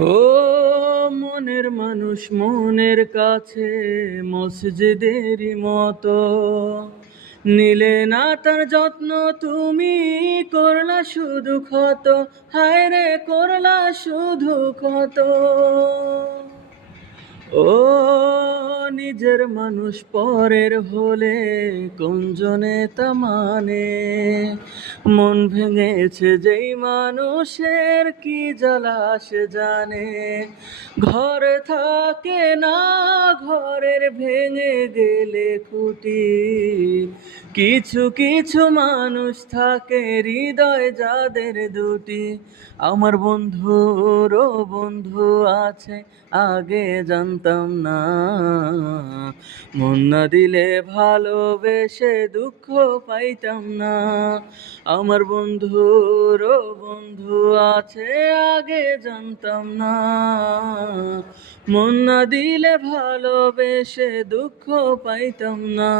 ও মনের মানুষ মনের কাছে মসজিদেরই মতো, নিলে না তার যত্ন, তুমি করলা শুধু ক্ষত, হায় রে করলা শুধু ক্ষত। ও নিজের মানুষ পরের হলে কোনজনে তা মানে, মন ভেঙেছে যেই মানুষের কি জ্বালা সে জানে। ঘরে থাকে না ঘরের ভেঙে গেলে খুঁটি, কিছু কিছু মানুষ থাকে হৃদয় যাদের দুটি। আমার বন্ধুরও বন্ধু আছে, আগে জানতাম না, মন না দিলে ভালোবেসে দুঃখ পাইতাম না। আমার বন্ধুরও বন্ধু আছে, আগে জানতাম না, মন না দিলে ভালোবেসে দুঃখ পাইতাম না।